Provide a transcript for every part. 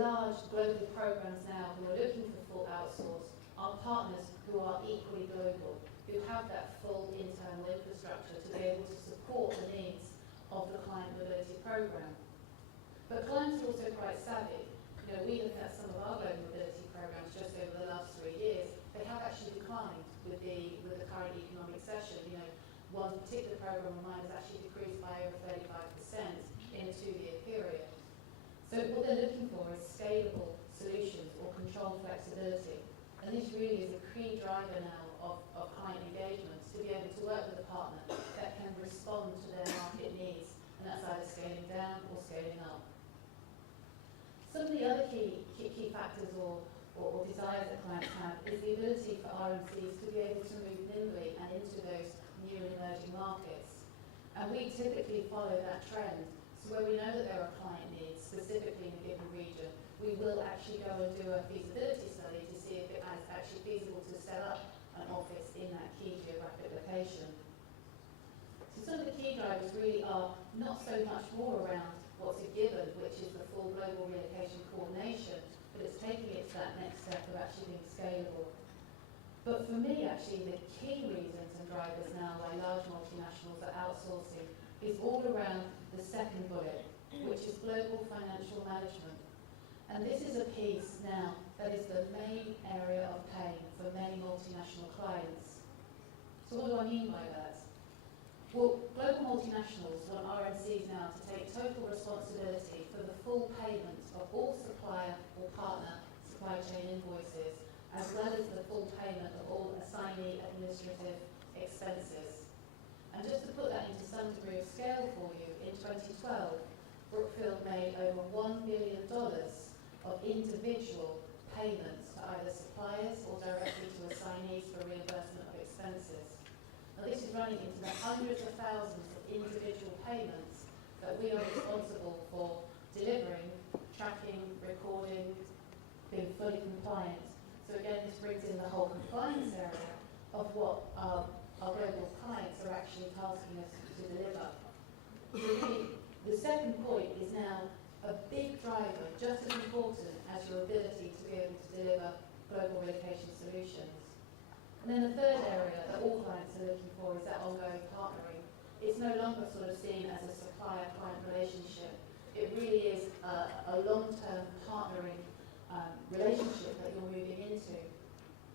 large global programs now who are looking for full outsource are partners who are equally global, who have that full internal infrastructure to be able to support the needs of the client mobility program. But clients are also quite savvy. You know, we look at some of our global mobility programs just over the last 3 years. They have actually declined with the current economic session. You know, one particular program of mine has actually decreased by over 35% in a 2-year period. So what they're looking for is scalable solutions or control flexibility. And this really is a key driver now of client engagements, to be able to work with a partner that can respond to their market needs, and that's either scaling down or scaling up. Some of the other key factors or desires that clients have is the ability for RMCs to be able to move nimbly and into those new and emerging markets. And we typically follow that trend. So where we know that there are client needs, specifically in a given region, we will actually go and do a feasibility study to see if it is actually feasible to set up an office in that key geographic location. So some of the key drivers really are not so much more around what's a given, which is the full global relocation coordination, but it's taking it to that next step of actually being scalable. But for me, actually, the key reasons and drivers now why large multinationals are outsourcing is all around the second bullet, which is global financial management. And this is a piece now that is the main area of pain for many multinational clients. So what do I mean by that? Well, global multinationals want RMCs now to take total responsibility for the full payment of all supplier or partner supply chain invoices, as well as the full payment of all assignee administrative expenses. And just to put that into some degree of scale for you, in 2012, Brookfield made over $1 billion of individual payments to either suppliers or directly to assignees for reimbursement of expenses. Now this is running into the hundreds of thousands of individual payments that we are responsible for delivering, tracking, recording, being fully compliant. So again, this brings in the whole compliance area of what our global clients are actually tasking us to deliver. The second point is now a big driver, just as important as your ability to be able to deliver global relocation solutions. And then the third area that all clients are looking for is that ongoing partnering. It's no longer sort of seen as a supplier-client relationship. It really is a long-term partnering relationship that you're moving into.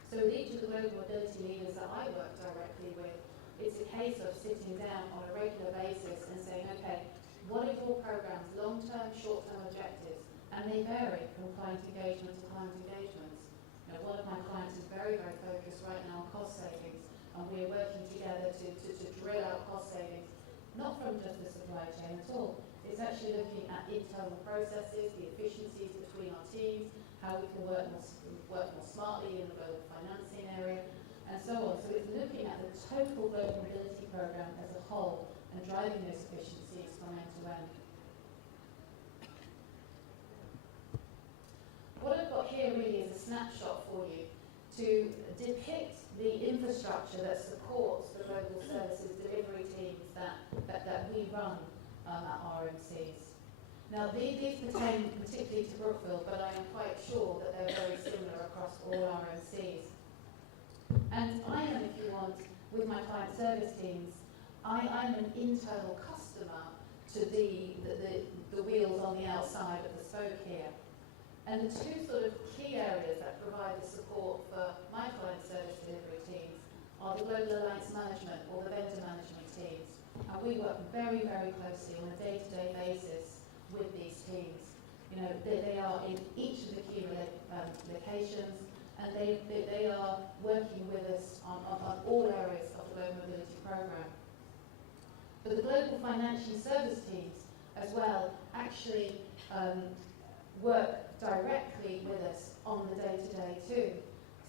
So with each of the global mobility leaders that I work directly with, it's a case of sitting down on a regular basis and saying, okay, what are your program's long-term, short-term objectives? And they vary from client engagement to client engagement. You know, one of my clients is very, very focused right now on cost savings, and we're working together to drill out cost savings, not from just the supply chain at all. It's actually looking at internal processes, the efficiencies between our teams, how we can work more smartly in the global financing area, and so on. So it's looking at the total global mobility program as a whole and driving those efficiencies from end to end. What I've got here really is a snapshot for you to depict the infrastructure that supports the global services delivery teams that we run at RMCs. Now these pertain particularly to Brookfield, but I am quite sure that they're very similar across all RMCs. And I am, if you want, with my client service teams, I'm an internal customer to the wheels on the outside of the spoke here. And the two sort of key areas that provide the support for my client service delivery teams are the global alliance management or the vendor management teams. And we work very, very closely on a day-to-day basis with these teams. You know, they are in each of the key locations, and they are working with us on all areas of the global mobility program. But the global financial service teams as well actually work directly with us on the day-to-day too.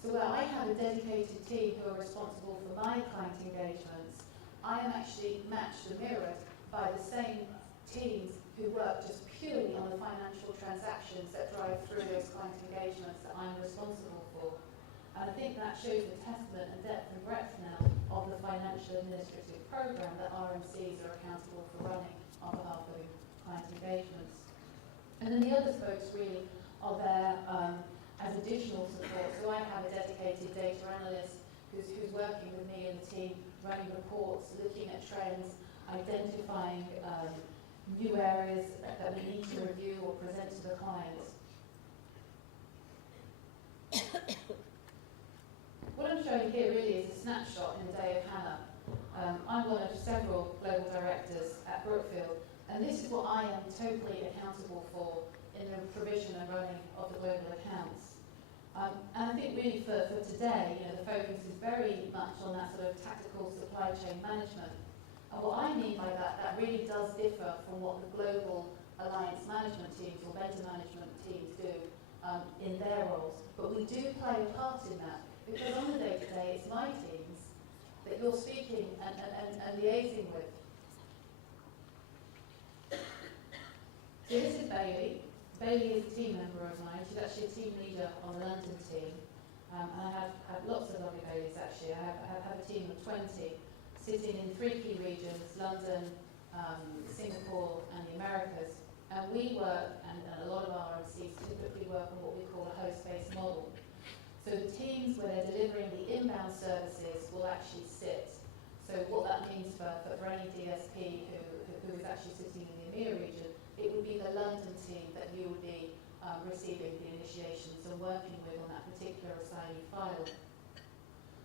So where I have a dedicated team who are responsible for my client engagements, I am actually matched and mirrored by the same teams who work just purely on the financial transactions that drive through those client engagements that I'm responsible for. And I think that shows the testament and depth and breadth now of the financial administrative program that RMCs are accountable for running on behalf of client engagements. And then the other spokes really are there as additional support. So I have a dedicated data analyst who's working with me and the team, running reports, looking at trends, identifying new areas that we need to review or present to the clients. What I'm showing here really is a snapshot in the day of Hannah. I'm one of several global directors at Brookfield, and this is what I am totally accountable for in the provision and running of the global accounts. And I think really for today, the focus is very much on that sort of tactical supply chain management. And what I mean by that, that really does differ from what the global alliance management teams or vendor management teams do in their roles. But we do play a part in that, because on the day-to-day, it's my teams that you're speaking and liaising with. So this is Bailey. Bailey is a team member of mine. She's actually a team leader on the London team. And I have lots of lovely Baileys actually. I have a team of 20 sitting in 3 key regions, London, Singapore and the Americas. And we work, and a lot of our RMCs typically work on what we call a host-based model. So the teams where they're delivering the inbound services will actually sit. So what that means for any DSP who is actually sitting in the EMEA region, it would be the London team that you would be receiving the initiations and working with on that particular assignee file.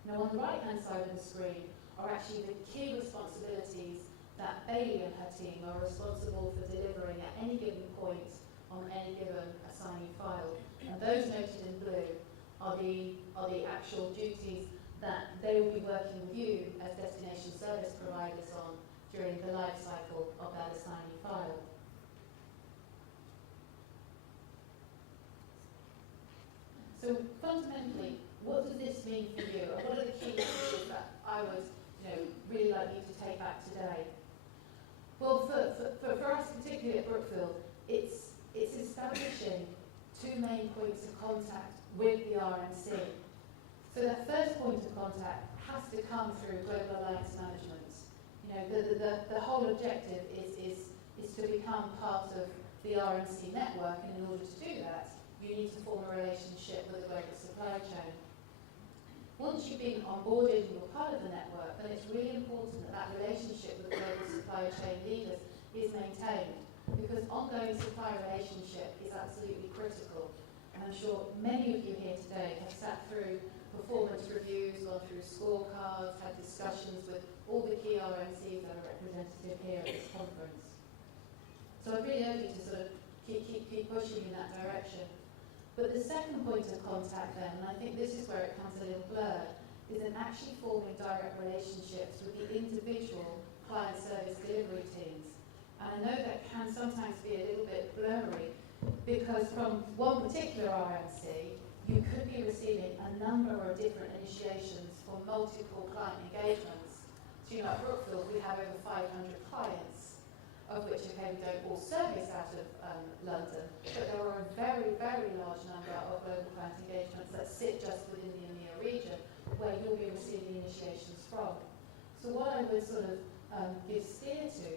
Now on the right-hand side of the screen are actually the key responsibilities that Bailey and her team are responsible for delivering at any given point on any given assignee file. And those noted in blue are the actual duties that they will be working with you as destination service providers on during the life cycle of that assignee file. So fundamentally, what does this mean for you? And what are the key messages that I would really like you to take back today? Well, for us, particularly at Brookfield, it's establishing 2 main points of contact with the RMC. So that first point of contact has to come through global alliance management. The whole objective is to become part of the RMC network, and in order to do that, you need to form a relationship with the global supply chain. Once you've been onboarded and you're part of the network, then it's really important that relationship with the global supply chain leaders is maintained, because ongoing supply relationship is absolutely critical. And I'm sure many of you here today have sat through performance reviews, gone through scorecards, had discussions with all the key RMCs that are representative here at this conference. So I really urge you to sort of keep pushing in that direction. But the second point of contact then, and I think this is where it comes a little blurred, is in actually forming direct relationships with the individual client service delivery teams. And I know that can sometimes be a little bit blurry, because from one particular RMC, you could be receiving a number of different initiations for multiple client engagements. So at Brookfield we have over 500 clients, of which we don't all service out of London, but there are a very, very large number of global client engagements that sit just within the EMEA region where you'll be receiving initiations from. So what I would sort of give steer to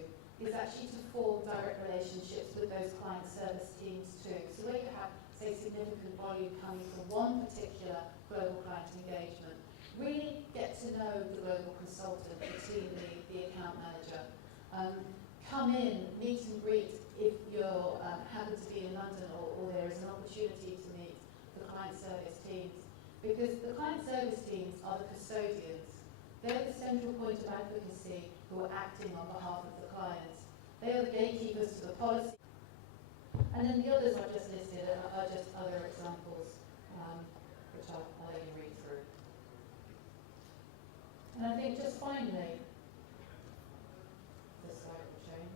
is actually to form direct relationships with those client service teams too. So where you have, say, significant volume coming from one particular global client engagement, really get to know the global consultant, the team lead, the account manager. Come in, meet and greet if you happen to be in London or there is an opportunity to meet the client service teams. Because the client service teams are the custodians. They're the central point of advocacy who are acting on behalf of the clients. They are the gatekeepers to the policy. And then the others I've just listed are just other examples, which I'll let you read through. And I think just finally, this slide will change.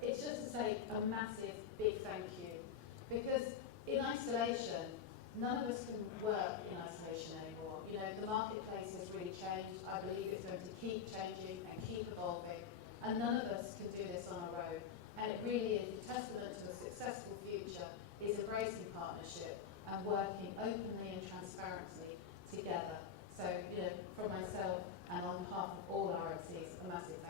It's just to say a massive, big thank you. Because in isolation, none of us can work in isolation anymore. The marketplace has really changed. I believe it's going to keep changing and keep evolving. And none of us can do this on our own. And it really is a testament to a successful future is embracing partnership and working openly and transparently together. So, from myself and on behalf of all RMCs, a massive thank you.